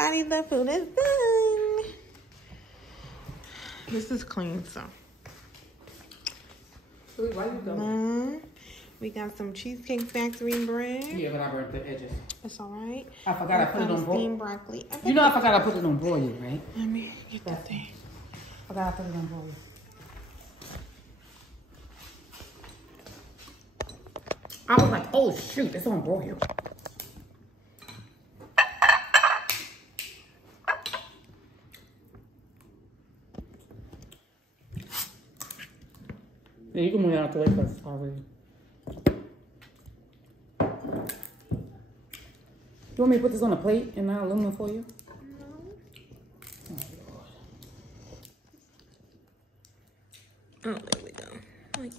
everybody. The food is done. This is clean, so. Wait, why you going? We got some Cheesecake Factory bread. Yeah, but I burnt the edges. That's all right. I forgot I put it on steamed broccoli. You know I forgot I put it on broil, right? Let me get that thing. I forgot I put it on broil. I was like, oh shoot, it's on broil. Yeah, you can move it out the way because it's already. You want me to put this on a plate and not aluminum for you? No. Oh, Lord. Oh, there we go. Like,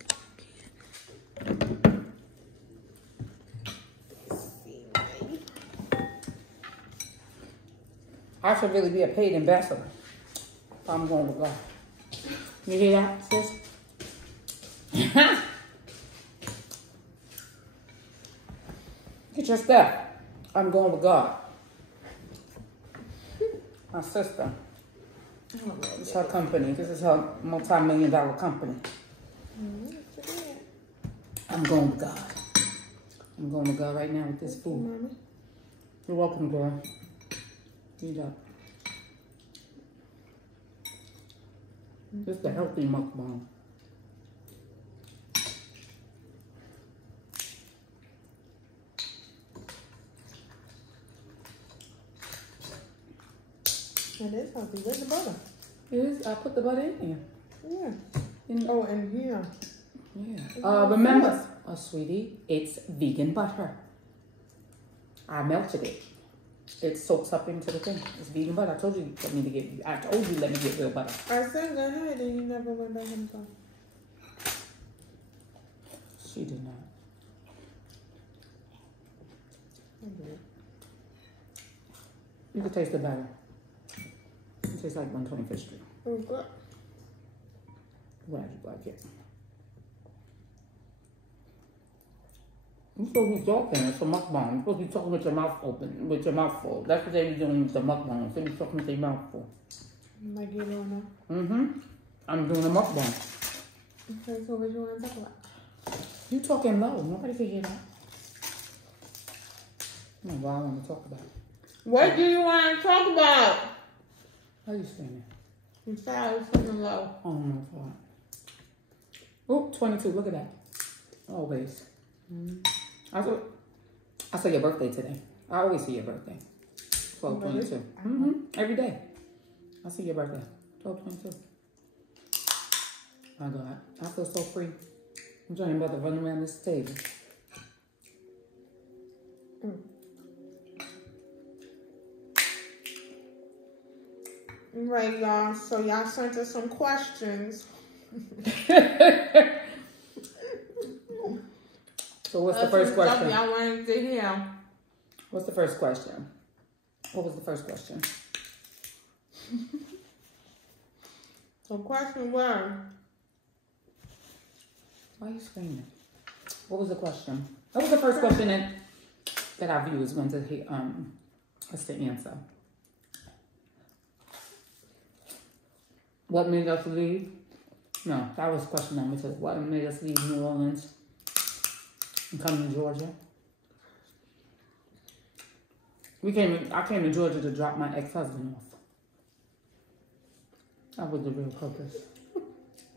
I should really be a paid ambassador. I'm going with God. You hear that, sis? Get your stuff. I'm going with God. My sister. It's her company. This is her multi-million-dollar company. I'm going with God. I'm going with God right now with this food. You're welcome, girl. Eat up. This is the healthy mukbang. it is healthy. Where's the butter? It is. I put the butter in here. Yeah. In, Oh, and here. Yeah. Remember, sweetie, it's vegan butter. I melted it. It soaks up into the thing. It's vegan butter. I told you let me get real butter. I said go ahead and you never went back and stuff. She did not. You can taste the butter. It tastes like 125th Street. Oh, good. Glad you like it. You're supposed to be talking. It's a mukbang. You're supposed to be talking with your mouth open, with your mouth full. That's what they be doing with the mukbang. They be talking with their mouth full. Like you're doing now? Mm-hmm. I'm doing a mukbang. Okay, so what you want to talk about? You talking low. Nobody can hear that. I don't know what I want to talk about. What do you want to talk about? How you standing? You said I was feeling low. Oh my God. Oh, 22. Look at that. Always. I saw your birthday today. I always see your birthday. 12/22. Every day. I see your birthday. 12/22. My God. I feel so free. I'm trying about to run around this table. Right, y'all. So y'all sent us some questions. So what's the first question? Y'all wanted to hear. What's the first question? What was the first question? So question one. Why are you screaming? What was the question? What was the first question that our viewers want to hear, us to answer? What made us leave? No, that was question number 2. What made us leave New Orleans and come to Georgia? I came to Georgia to drop my ex-husband off. That was the real purpose.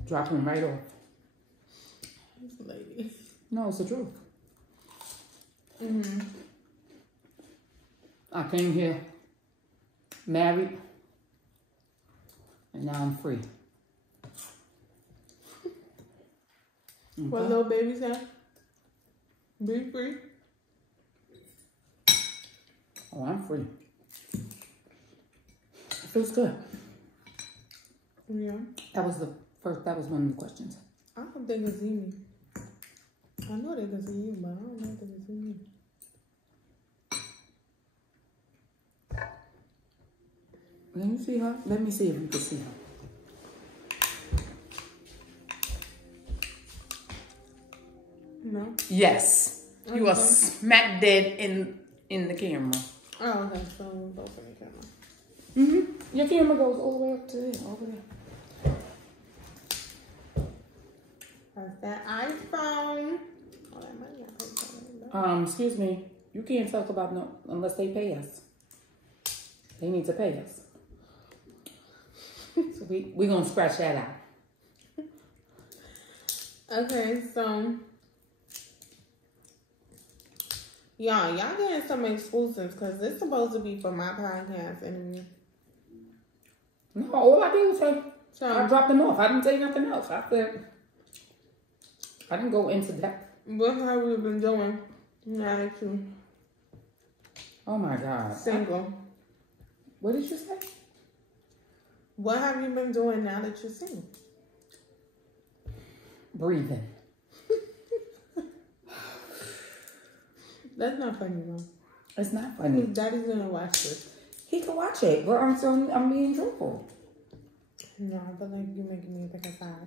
Drop him right off. This lady. No, it's the truth. I came here married, and now I'm free. Okay. What little baby say? Be free. Oh, I'm free. It feels good. Yeah. That was one of the questions. I don't think it's me. I know they can see you, but I don't know if they can see me. Can you see her? Let me see if you can see her. No. Yes. You are smack dead in the camera. Oh, okay. So we're both in the camera. Your camera goes all the way up to there, over there. That's that iPhone. Oh, that money I paid for it. Excuse me. You can't talk about no unless they pay us. They need to pay us. So we gonna scratch that out. Okay, so y'all getting some exclusives because it's supposed to be for my podcast anyway. No, all I did was say I So dropped them off. I didn't say nothing else. I said I didn't go into depth. what have you been doing now that you Oh my God. single? What did you say? What have you been doing now that you're single? Breathing. That's not funny, though. It's not funny. Daddy's gonna watch this. He can watch it, but I'm being truthful. No, I feel like you're making me pick a side.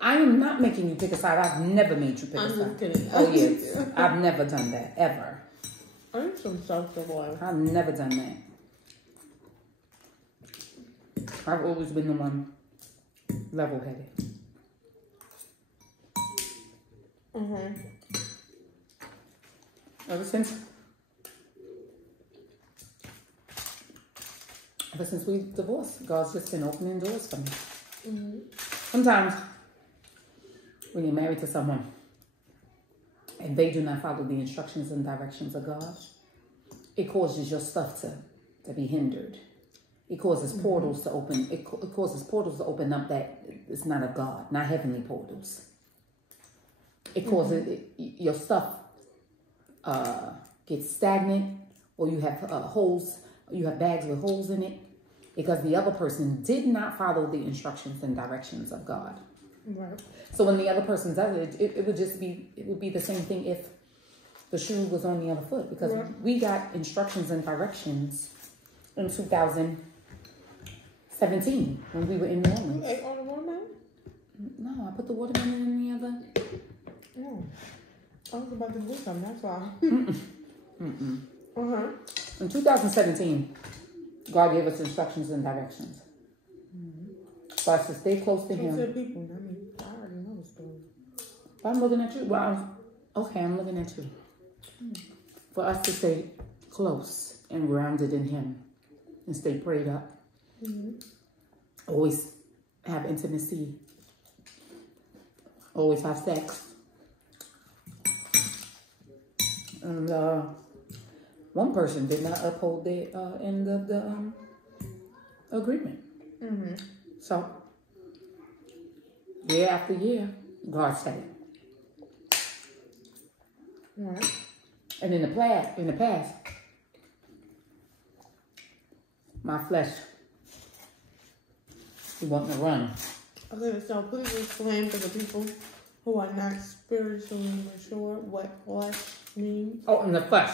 I am not making you pick a side. I've never made you pick a I'm side. just kidding. Oh yes, I've never done that ever. I'm so sociable. I've never done that. I've always been the one level-headed. Ever since we divorced, God's just been opening doors for me. Sometimes when you're married to someone and they do not follow the instructions and directions of God, it causes your stuff to be hindered. It causes portals to open. It causes portals to open up that it's not of God, not heavenly portals. It causes your stuff gets stagnant, or you have holes. You have bags with holes in it because the other person did not follow the instructions and directions of God. Right. So when the other person does it, it would be the same thing if the shoe was on the other foot, because we got instructions and directions in 2017 when we were in New Orleans. You ate all the watermelon? No, I put the watermelon in the other. No. I was about to do something, that's why. In 2017, God gave us instructions and directions. For us to stay close to Him. People, I mean, I already know the story. I'm looking at you. Well, I'm looking at you. For us to stay close and grounded in Him and stay prayed up. Always have intimacy. Always have sex. And one person did not uphold the end of the agreement. So, year after year, God said it. And in the past, my flesh, he wanted to run. Okay, so please explain to the people who are not spiritually mature what flesh means. Oh, and the flesh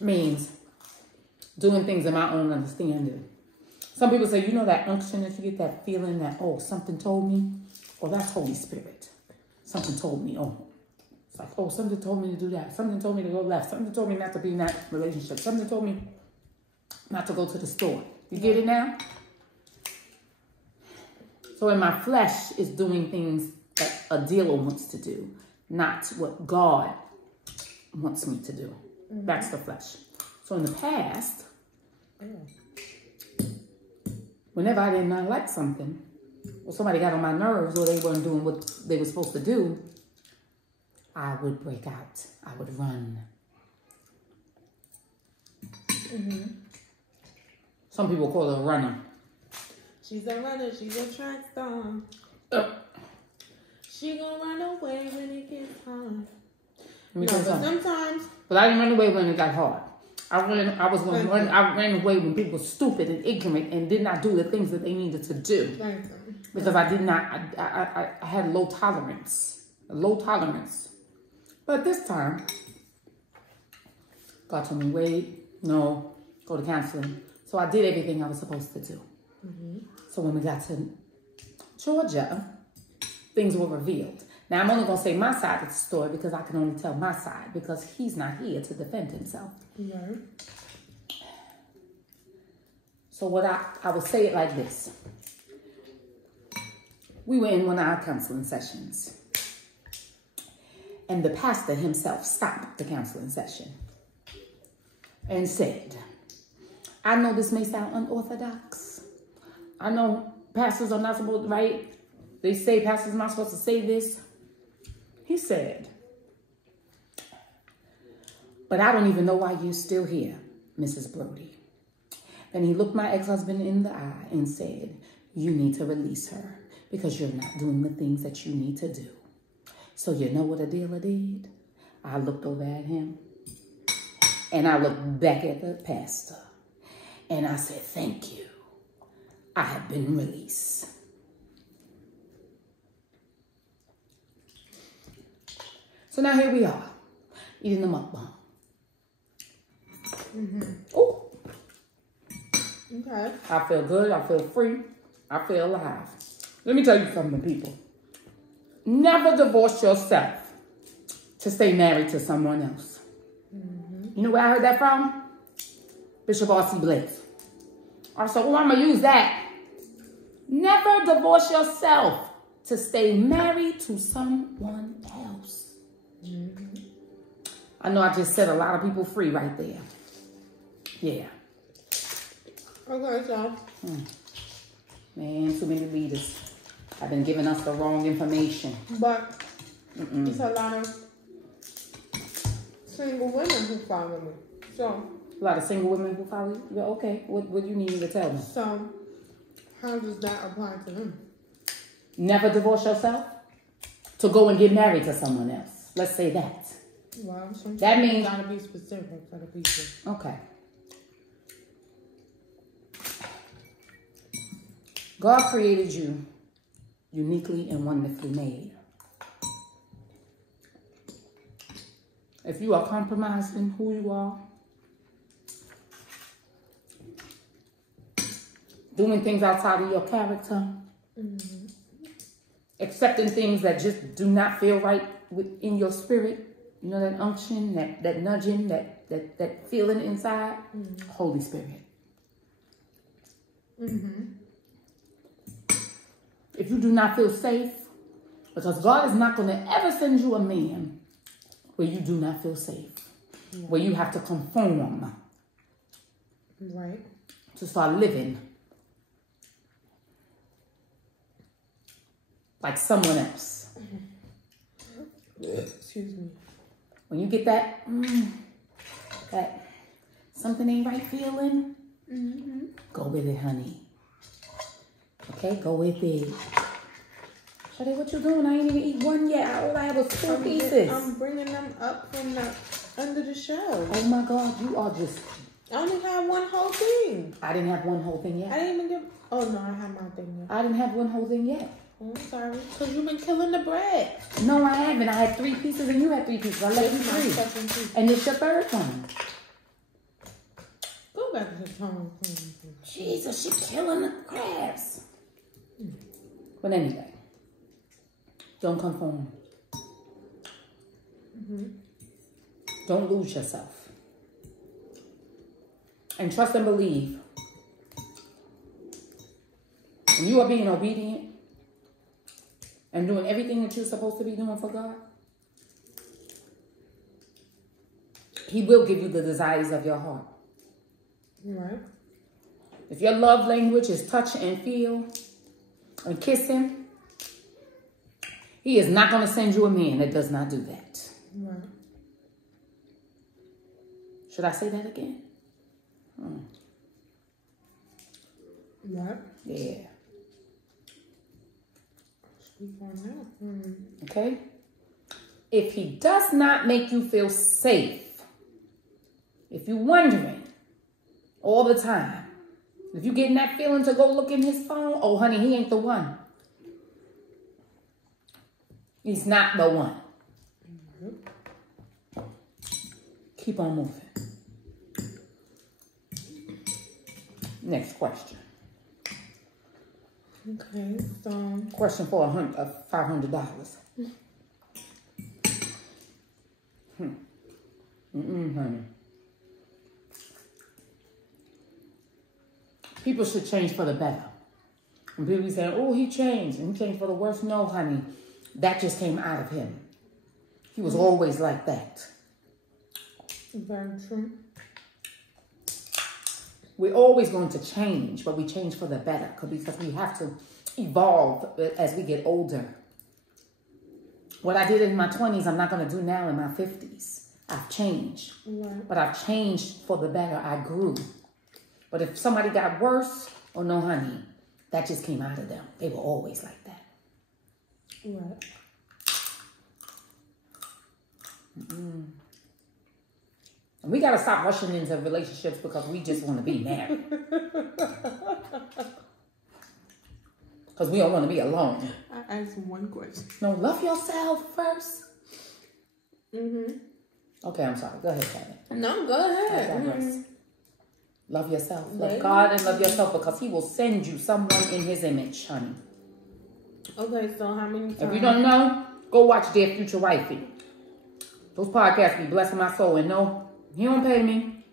means doing things in my own understanding. Some people say, you know that unction that you get, that feeling that, oh, something told me? Oh, that's Holy Spirit. Something told me, oh. It's like, oh, something told me to do that. Something told me to go left. Something told me not to be in that relationship. Something told me not to go to the store. You get it now? So in my flesh is doing things that a dealer wants to do, not what God wants me to do. That's the flesh. So in the past, whenever I did not like something, or somebody got on my nerves, or they weren't doing what they were supposed to do, I would break out. I would run. Some people call her a runner. She's a runner, she's a track star. She gonna run away when it gets hard. Let me tell you something. Sometimes. But I didn't run away when it got hard. I ran away when people were stupid and ignorant and did not do the things that they needed to do. Because I did not, I had low tolerance. But this time, God told me, wait, no, go to counseling. So I did everything I was supposed to do. So when we got to Georgia, things were revealed. Now, I'm only going to say my side of the story because I can only tell my side, because he's not here to defend himself. So what I would say it like this. We were in one of our counseling sessions. And the pastor himself stopped the counseling session and said, I know this may sound unorthodox. I know pastors are not supposed to, right? They say pastors are not supposed to say this. He said, but I don't even know why you're still here, Mrs. Brody. And he looked my ex-husband in the eye and said, you need to release her because you're not doing the things that you need to do. So you know what a dealer did? I looked over at him and I looked back at the pastor and I said, thank you. I have been released. So now here we are, eating the mukbang. Oh, Okay. I feel good. I feel free. I feel alive. Let me tell you something, people. Never divorce yourself to stay married to someone else. You know where I heard that from? Bishop R.C. Blakes. I said, oh, I'm going to use that. Never divorce yourself to stay married to someone else. I know I just set a lot of people free right there. Yeah. Okay, so. Man, too many leaders have been giving us the wrong information. But it's a lot of single women who follow me. So. A lot of single women who follow you? Yeah, okay. What do you need me to tell them? So, how does that apply to them? Never divorce yourself to go and get married to someone else. Let's say that. Well, sometimes that means you gotta be specific for the people. Okay. God created you uniquely and wonderfully made. If you are compromising who you are, doing things outside of your character, accepting things that just do not feel right within your spirit, you know, that unction, that nudging, that feeling inside, Holy Spirit. If you do not feel safe, because God is not going to ever send you a man where you do not feel safe, where you have to conform, right, to start living like someone else. Excuse me. When you get that, that something ain't right feeling, go with it, honey. Okay, go with it. Shadi, what you doing? I ain't even eat one yet. All I had was two pieces. I'm bringing them up from under the show. Oh my God, you are just... I only had one whole thing. I didn't have one whole thing yet. I didn't even give... Oh no, I had my thing yet. I didn't have one whole thing yet. Oh, I'm sorry. Because you've been killing the bread. No, I haven't. I had 3 pieces and you had 3 pieces. I left you 3. And it's your third one. Go back to the tongue. Jesus, she killing the crabs. But anyway, don't conform. Don't lose yourself. And trust and believe. When you are being obedient and doing everything that you're supposed to be doing for God, He will give you the desires of your heart. Right. If your love language is touch and feel and kiss Him, He is not going to send you a man that does not do that. Right. Should I say that again? Right. Yeah. Speak on that. Okay? If He does not make you feel safe, if you're wondering all the time, if you're getting that feeling to go look in His phone, oh honey, He ain't the one. He's not the one. Keep on moving. Next question. Okay, so... Question for $500. Honey. people should change for the better. And people be saying, oh, he changed. And he changed for the worse. No, honey. That just came out of him. He was always like that. Very true. We're always going to change, but we change for the better because we have to evolve as we get older. What I did in my 20s, I'm not going to do now in my 50s. I've changed. Right. But I've changed for the better. I grew. But if somebody got worse, oh no, honey, that just came out of them. They were always like that. Right. And we got to stop rushing into relationships because we just want to be married. Because we don't want to be alone. I asked one question. No, love yourself first. Mm-hmm. Okay, I'm sorry. Go ahead, Kevin. No, go ahead. Mm-hmm. Love yourself. Love God and love yourself because he will send you someone in his image, honey. Okay, so how many times? If you don't know, go watch Dear Future Wifey. Those podcasts be blessing my soul. And no, he don't pay me.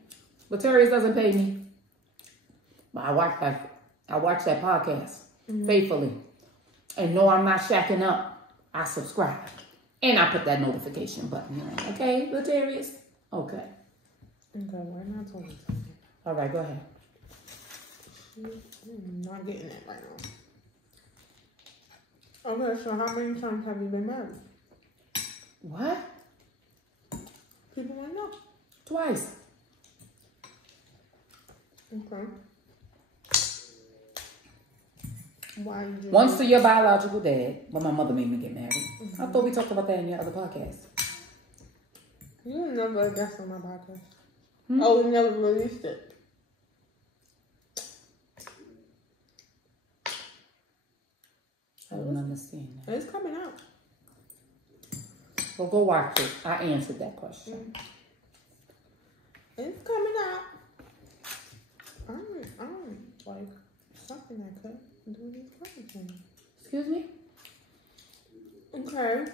Laterius doesn't pay me. But I watch that podcast faithfully. And no, I'm not shacking up. I subscribe. And I put that notification button on. Okay, Laterius? Okay. Okay, we're not talking to me. All right, go ahead. I'm not getting it right now. Okay, so how many times have you been married? What? People want to know. Twice. Okay. Why did you? Once to your biological dad, but my mother made me get married. I thought we talked about that in your other podcast. You never guessed on my podcast. Oh, we never released it. I don't understand that. It's coming out. Well, go watch it. I answered that question. It's coming out. I'm like something that could do these questions. Excuse me? Okay.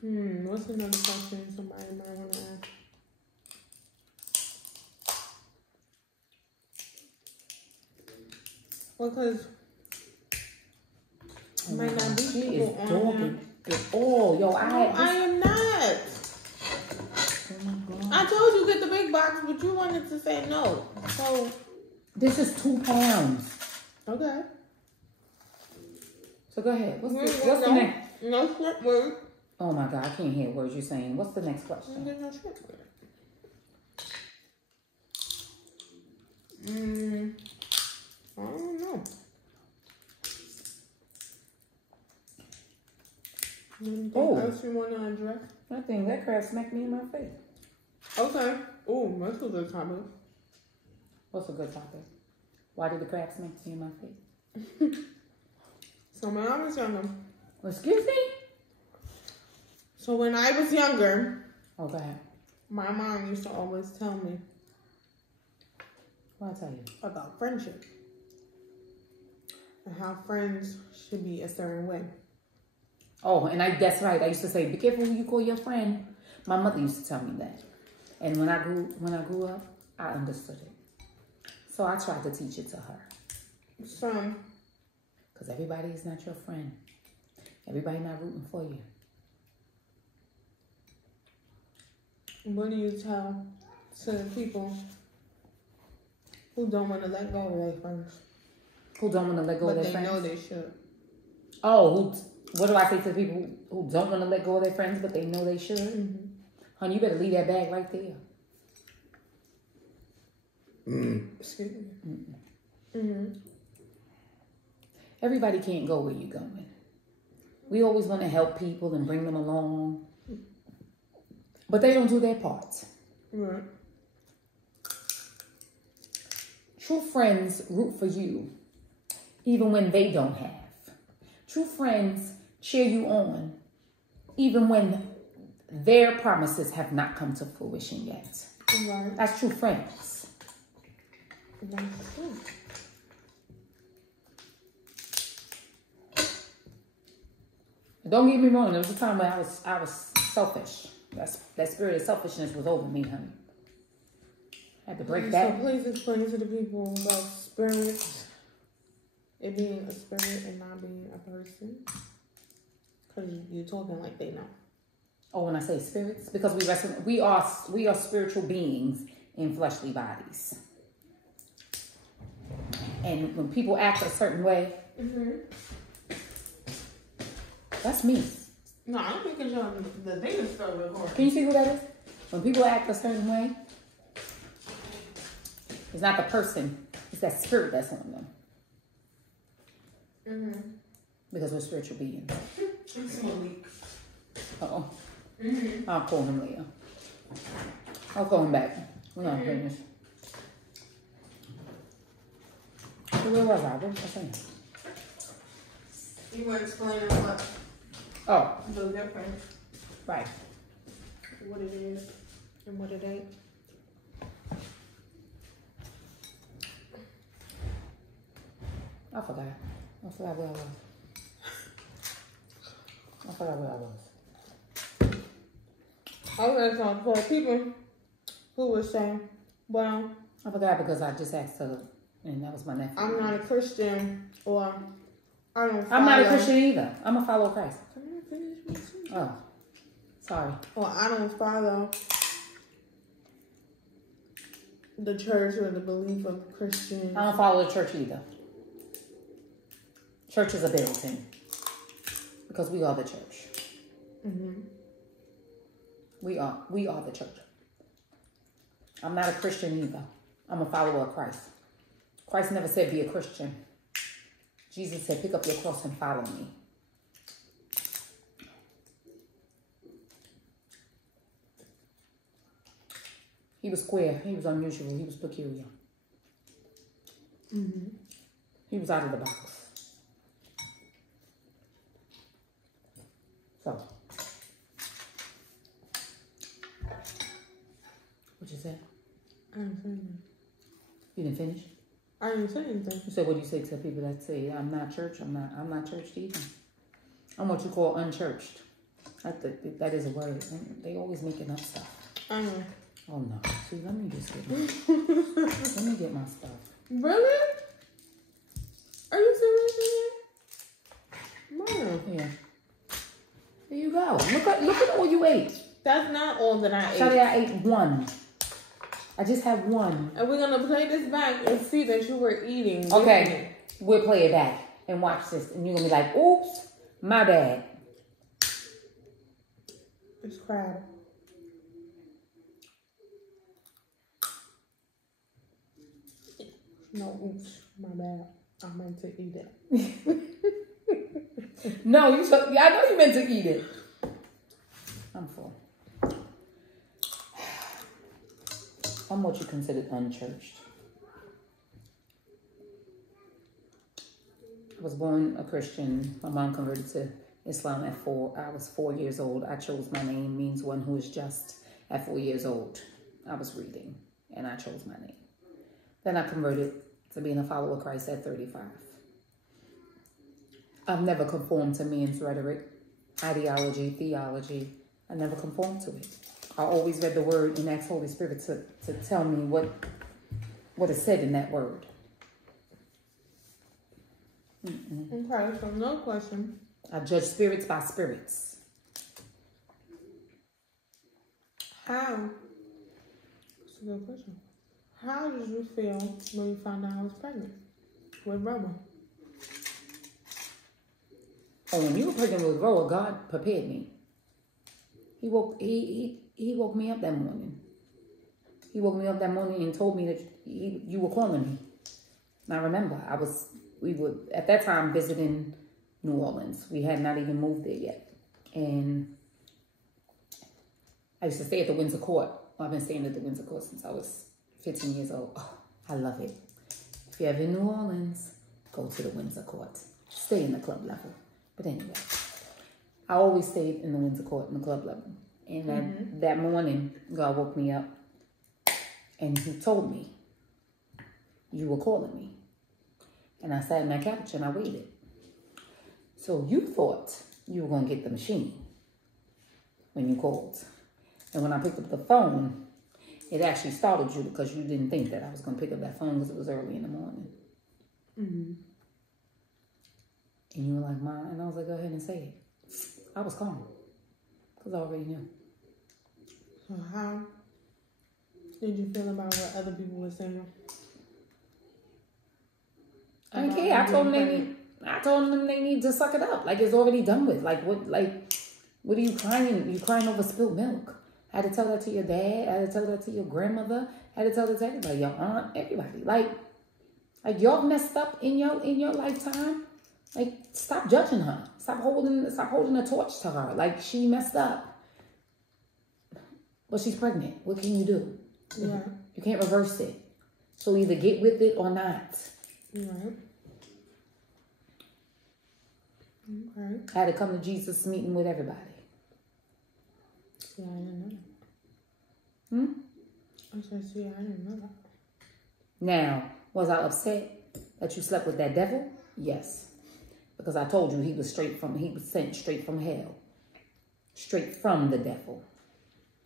What's another question somebody might want to ask? Because might not be She people is on here. talking it all. Yo, No, I am not. Oh my God. I told you get the big box, but you wanted to say no. So This is 2 pounds. okay. So go ahead. What's the no, next? no shit word. Oh my God, I can't hear words you're saying. What's the next question? There's no shit word. I don't know. Anything else you want to address? I think that crab smacked me in my face. Okay. Oh, that's a good topic. What's a good topic? Why did the crab smack me in my face? So when I was younger. Excuse me? So when I was younger, Oh, go ahead. my mom used to always tell me What I tell you? about friendship and how friends should be a certain way. Oh, and that's right. I used to say, be careful who you call your friend. My mother used to tell me that. And when I grew up, I understood it. So I tried to teach it to her. So, Because everybody is not your friend. Everybody not rooting for you. what do you tell to the people who don't want to let go of their friends? Who don't want to let go of their friends? But they know they should. Oh, what do I say to people who don't want to let go of their friends, but they know they should? Mm-hmm. Honey, you better leave that bag right there. Excuse me. Mm-hmm. Everybody can't go where you're going. We always want to help people and bring them along. But they don't do their part. Right. True friends root for you, even when they don't have. True friends cheer you on, even when their promises have not come to fruition yet. Right. That's true friends. That's true. Don't get me wrong, there was a time where I was selfish. That spirit of selfishness was over me, honey. Had to break So that. please explain to the people about spirits. It being a spirit and not being a person. Because you're talking like they know. Oh, when I say spirits, because we are spiritual beings in fleshly bodies. And when people act a certain way, that's me. No, I don't think it's the thing is still recording. Can you see who that is? When people act a certain way, it's not the person, it's that spirit that's on them. Because we're spiritual beings. It's Malik. Uh-oh. I'll call him later. I'll call him back. We're not finished. Where was I? What was I saying? You were explaining what the difference. Right. What it is and what it ain't. I forgot where I was. Okay, so for people who were saying, well, I forgot because I just asked her, and that was my nephew. I'm not a Christian, or I don't follow. I'm not a Christian either. I'm a follower of Christ. Can I finish my sentence? Oh, sorry. Or I don't follow the church or the belief of Christians. I don't follow the church either. Church is a building. Because we are the church. We are the church. I'm not a Christian either. I'm a follower of Christ. Christ never said be a Christian. Jesus said pick up your cross and follow me. He was queer. He was unusual. He was peculiar. He was out of the box. So, what you said? I didn't say anything. You didn't finish? I didn't say anything. You said what you say to people that say I'm not church. I'm not churched either. I'm what you call unchurched. That is a word. They always making up stuff. I know. Oh no! See, let me just get my stuff. Really? Are you serious again? No. Yeah. There you go. Look at all you ate. That's not all that I ate. Sorry, I ate one. I just had one. And we're gonna play this back and see that you were eating. Okay, we'll play it back and watch this, and you're gonna be like, "Oops, my bad." It's crab. No, oops, my bad. I meant to eat it. No, I know you meant to eat it. I'm full. I'm what you consider unchurched. I was born a Christian. My mom converted to Islam at 4. I was 4 years old. I chose my name, means one who is just. At 4 years old, I was reading, and I chose my name. Then I converted to being a follower of Christ at 35. I've never conformed to men's rhetoric, ideology, theology. I never conformed to it. I always read the word and asked Holy Spirit to tell me what is said in that word. Okay, so no question. I judge spirits by spirits. How? That's a good question. How did you feel when you found out I was pregnant with Roma? Oh, when you were pregnant with Roa, God prepared me. He woke me up that morning. He woke me up that morning and told me that you were calling me. And I remember we were at that time visiting New Orleans. We had not even moved there yet. And I used to stay at the Windsor Court. Well, I've been staying at the Windsor Court since I was 15 years old. Oh, I love it. If you're ever in New Orleans, go to the Windsor Court. Stay in the club level. But anyway, I always stayed in the Windsor Court in the club level. And that morning, God woke me up and he told me, you were calling me. And I sat in my couch and I waited. So you thought you were going to get the machine when you called. And when I picked up the phone, It actually startled you because you didn't think that I was going to pick up that phone because it was early in the morning. Mm-hmm. And you were like, Ma, and I was like, go ahead and say it. I was calm because I already knew. So how did you feel about what other people were saying? I didn't care. I told them they need to suck it up. Like, it's already done with. Like, what are you crying? You crying over spilled milk? I had to tell that to your dad. I had to tell that to your grandmother. I had to tell that to everybody, your aunt, everybody. Like y'all messed up in your lifetime. Like, stop judging her. Stop holding a torch to her. Like, she messed up. But she's pregnant. What can you do? Yeah. You can't reverse it. So either get with it or not. Right. Okay. I had to come to Jesus meeting with everybody. Yeah, I didn't know that. I said, see, I didn't know that. Now, was I upset that you slept with that devil? Yes. Because I told you he was sent straight from hell. Straight from the devil.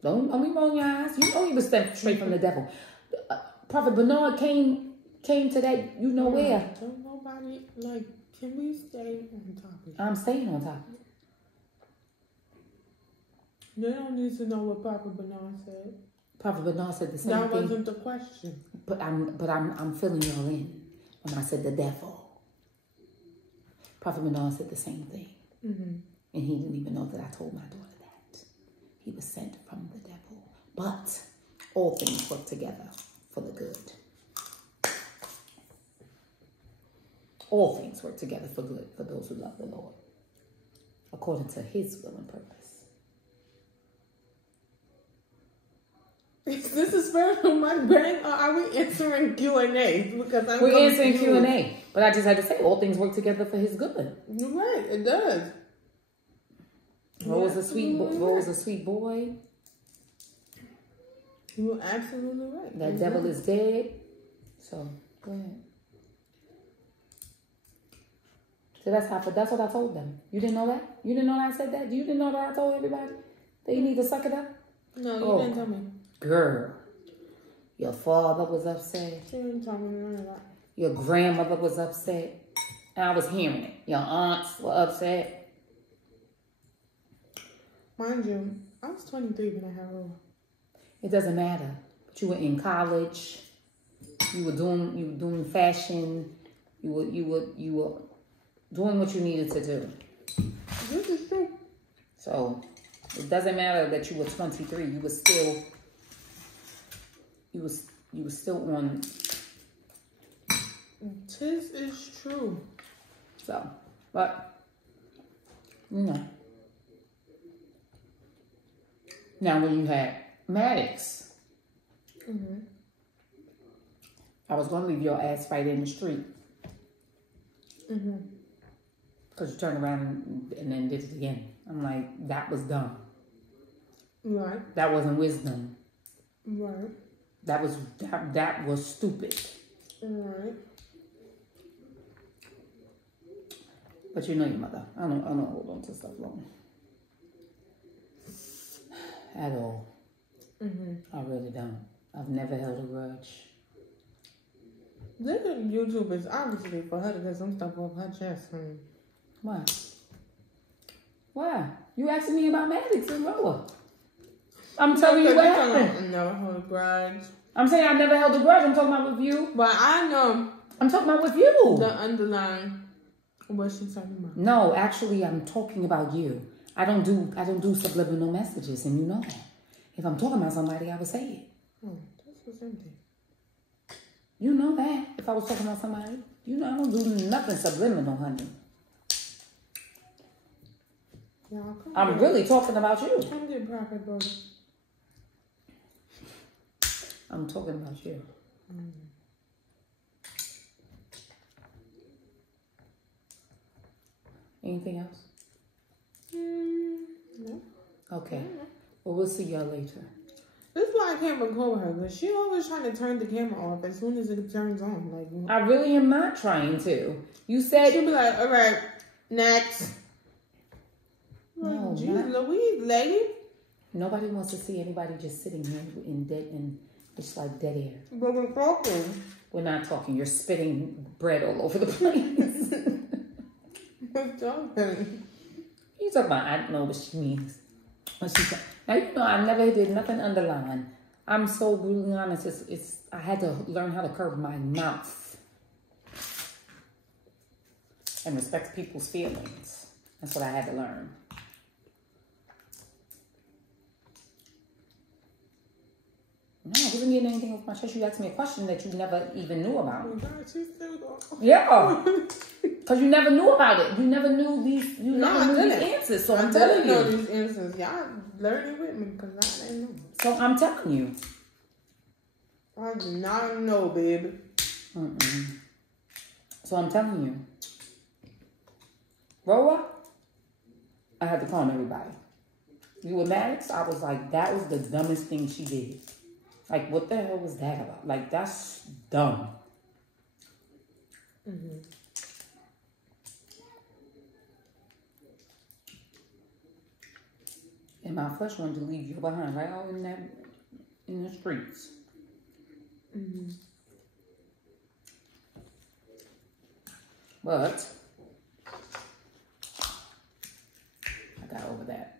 Don't be rolling your eyes. You know he was sent straight from the devil. Prophet Bernard came to that, you know where. Don't nobody, like, can we stay on topic? I'm staying on topic. They don't need to know what Prophet Bernard said. Prophet Bernard said the same thing. That wasn't the question. But I'm filling y'all in when I said the devil. Prophet Bernard said the same thing. Mm-hmm. And he didn't even know that I told my daughter that. He was sent from the devil. But all things work together for the good. All things work together for good for those who love the Lord, according to his will and purpose. This is spiritual my brain. Are we answering Q&A? Because we're answering Q&A. But I just had to say, all things work together for his good. You're right. It does. Rose a sweet boy. You're absolutely right. That devil is dead. So, go ahead. So that's what I told them. You didn't know that? You didn't know that I said that? You didn't know that I told everybody that you need to suck it up? No, you didn't tell me. Girl, your father was upset. She didn't tell me none of that. Your grandmother was upset. And I was hearing it. Your aunts were upset. Mind you, I was 23 when I had her. It doesn't matter. But you were in college. You were doing fashion. You were doing what you needed to do. This is true. So it doesn't matter that you were 23. You were still on. This is true. So, but you know. Now when you had Maddox, I was going to leave your ass right in the street. Because you turned around and then did it again. I'm like, that was dumb. Right. That wasn't wisdom. Right. That was stupid. Right. But you know your mother. I don't hold on to stuff long. At all. I really don't. I've never held a grudge. This YouTube is obviously for her to get some stuff off her chest. Why? Why? You asking me about Maddox and Roa. I'm telling you what happened. Never held a grudge. I'm saying I never held a grudge. I'm talking about with you. But I know. I'm talking about with you. The underlying. What she's talking about. No, actually, I'm talking about you. I don't do subliminal messages, and you know that. If I'm talking about somebody, I would say it. Oh, that's the same thing. You know that. If I was talking about somebody, you know I don't do nothing subliminal, honey. I'm really talking about you. Come get Prophet, brother. I'm talking about you. Anything else? No. Okay. Well, we'll see y'all later. This is why I can't record her, because she always trying to turn the camera off as soon as it turns on. Like, I really am not trying to. You said... She'll be like, all right, next. No, Jeez Louise, lady. Nobody wants to see anybody just sitting here in dead and It's like dead air. But we're talking. We're not talking. You're spitting bread all over the place. We're talking. You talking about, I don't know what she means. What she said. Now, you know, I never did nothing underline. I'm so brutally honest. I had to learn how to curb my mouth and respect people's feelings. That's what I had to learn. No, I wasn't getting anything off my chest. You asked me a question that you never even knew about. Oh, God, she's still going. Yeah. Because you never knew about it. You never knew these, never knew these answers. So I'm telling you. I didn't know these answers. Y'all learning with me because I didn't know. So I'm telling you. I did not know, baby. So I'm telling you. Roa, I had to call everybody. You were Maddox? I was like, that was the dumbest thing she did. Like, what the hell was that about? Like, that's dumb. And my flesh wanted to leave you behind, right out in the streets. But I got over that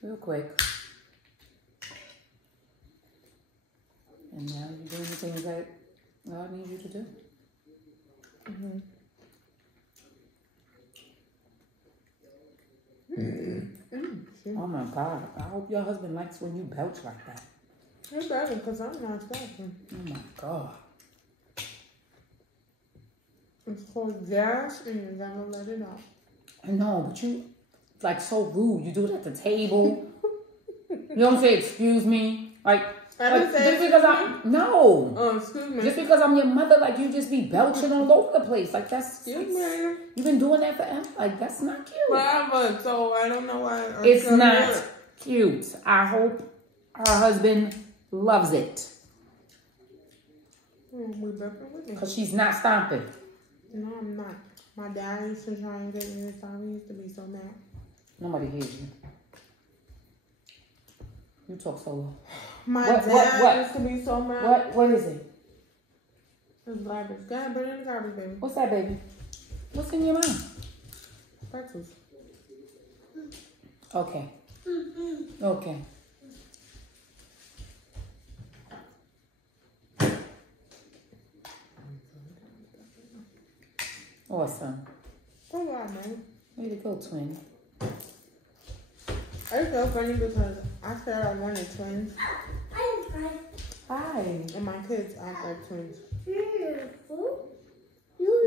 real quick. And now you're doing the things that God needs you to do. Oh my God. I hope your husband likes when you belch like that. It's better because I'm not stopping. Oh my God. It's called gas and you're gonna let it out. I know, but you like so rude. You do it at the table. You don't say excuse me. Like didn't say just because no. Oh, excuse me. Just because I'm your mother, like you just be belching all over the place. Like that's Excuse me. You've been doing that forever. Like that's not cute. Forever, so I don't know why. It's not cute. I hope her husband loves it. We better with me. Because she's not stomping. No, I'm not. My dad used to try and get me this time. He used to be so mad. Nobody hears you. You talk so low. My dad used to be so mad. What is it? It's garbage. Go ahead, put it in the garbage, baby. What's that, baby? What's in your mouth? Pretzels. Okay. Okay. Awesome. Good job, man. Way to go, twin. It's so funny because I said I wanted twins. Hi. And my kids act like twins. You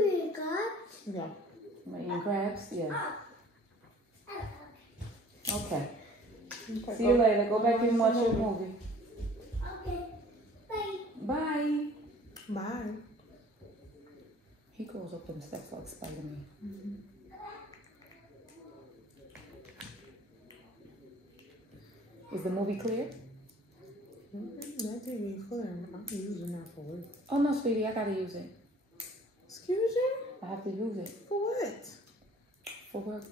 eat crabs? Yeah. Am I eating crabs? Yeah. Okay. See you later. Go back and watch your movie. Okay. Bye. Bye. Bye. He goes up them steps like Spider-Man. Is the movie clear? That TV is clear. I'm using that for work. Oh no, sweetie, I gotta use it. Excuse you? I have to use it For what? for work.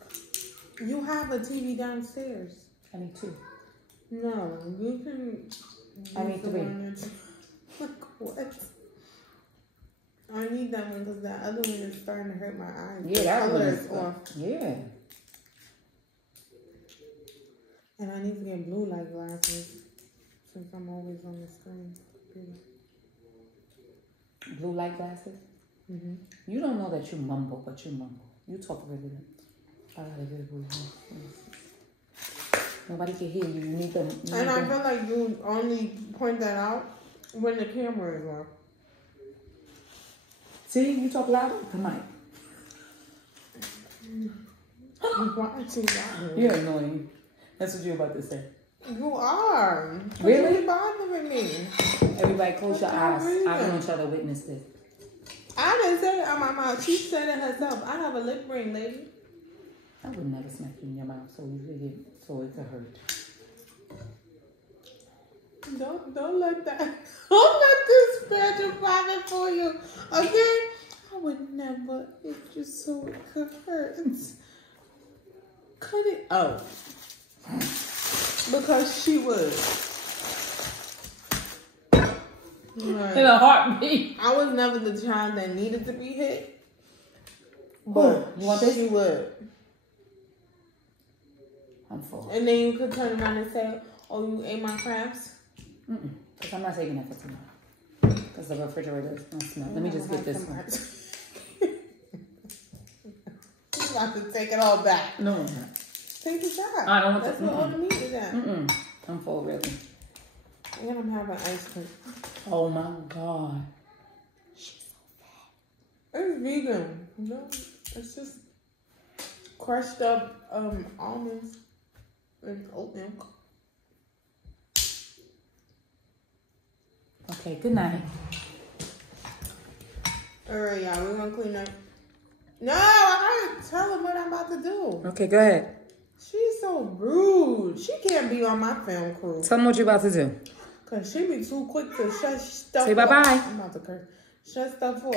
You have a TV downstairs. I need two. No, you can. I need three. Like what? I need that one because that other one is starting to hurt my eyes. Yeah, The that one color is off. Yeah. And I need to get blue light glasses since I'm always on the screen. Blue light glasses. You don't know that you mumble, but you mumble. You talk really. I gotta get blue light. Nobody can hear you. You need them. And I feel like you only point that out when the camera is on. See, you talk louder. Come on. You're annoying. That's what you're about to say. You are. Really? You're bothering me. Everybody close your eyes. reason. I don't want y'all to witness this. I didn't say it out my mouth. She said it herself. I have a lip ring, lady. I would never smack you in your mouth, so you could get so it could hurt. Don't let that. Don't let this badger vomit for you. Okay? I would never. It's just so it could hurt. Cut it out. Because she would. Right. In a heartbeat. I was never the child that needed to be hit. But you want this? she would. I'm full. And then you could turn around and say, oh, you ate my crabs? Because I'm not taking that for tomorrow. Because the refrigerator is going to smell. Let me just get this one. You about to take it all back. No, I'm not. Take the shot. I don't want That's to. what all the meat is at. I'm full, really. And I'm having ice cream. Oh my God. She's so fat. It's vegan. No, it's just crushed up almonds and oat milk. Okay, good night. Alright, y'all, we're gonna clean up. No, I gotta tell him what I'm about to do. Okay, go ahead. She's so rude. She can't be on my film crew. Tell them what you're about to do. Cause she be too quick to shut stuff Say off. bye-bye. I'm about to curse. Shut stuff off.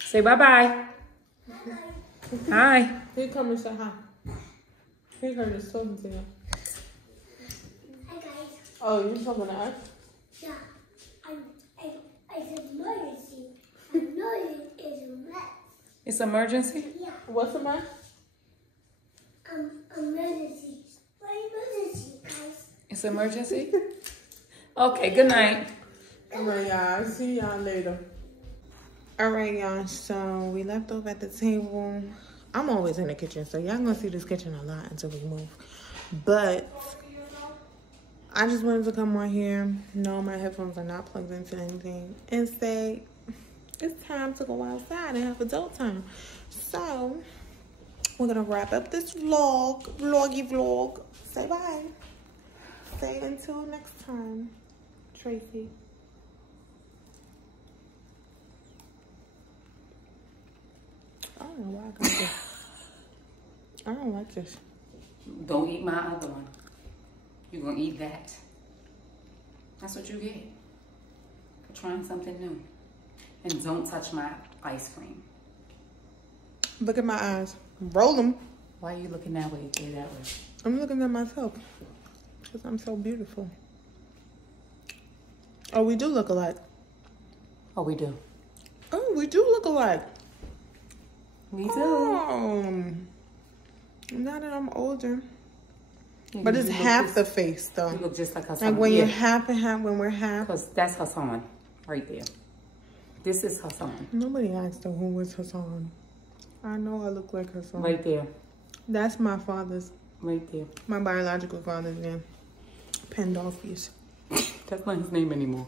Say bye-bye. Hi. He come and say hi. He heard us talking to him. Hi guys. Oh, you talking to us? Yeah. It's an emergency. I know it is a mess. It's emergency? Yeah. What's the matter? Emergency. What emergency, guys? It's emergency? Okay, good night. Alright, y'all. See y'all later. Alright, y'all. So we left off at the table. I'm always in the kitchen, so y'all gonna see this kitchen a lot until we move. But I just wanted to come on here. No, my headphones are not plugged into anything. And say it's time to go outside and have adult time. So we're gonna wrap up this vlog. Say bye. Say until next time, Tracy. I don't know why I got this. I don't like this. Don't eat my other one. You're going to eat that. That's what you get for trying something new. And don't touch my ice cream. Look at my eyes. Roll them. Why are you looking that way? Stay that way. I'm looking at myself. Because I'm so beautiful. Oh, we do look alike. Oh, we do. Oh, we do look alike. We do. Oh. Now that I'm older. Yeah, But it's you half look the face, though. You look just like Hassan. Like when you're half and half, when we're half. Because that's Hassan right there. This is Hassan. Nobody asked her who was Hassan. I know I look like Hassan. Right there. That's my father's. Right there. My biological father's name. Pandolfius. That's not his name anymore.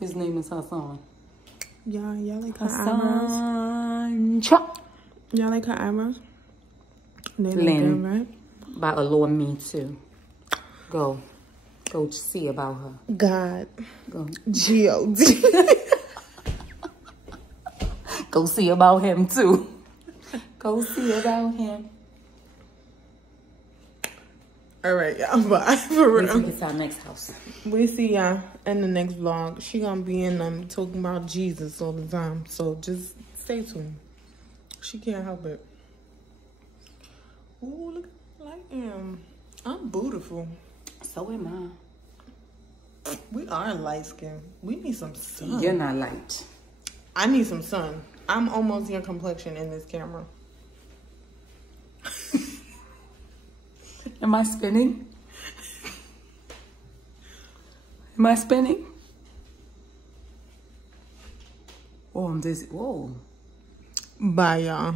His name is Hassan. Y'all like her eyebrows? Hassan. Y'all like her eyebrows? They look Lynn. good, right? By allure me too. Go see about her. God. Go. G-O-D. Go see about him too. Go see about him. All right, y'all. Bye. For Wait till we real. get to our next house. We see y'all in the next vlog. She gonna be in them talking about Jesus all the time. So just stay tuned. She can't help it. Ooh, look at I am. I'm beautiful. So am I. We are light skinned. We need some sun. You're not light. I need some sun. I'm almost your complexion in this camera. Am I spinning? Am I spinning? Oh, I'm dizzy. Whoa. Bye, y'all.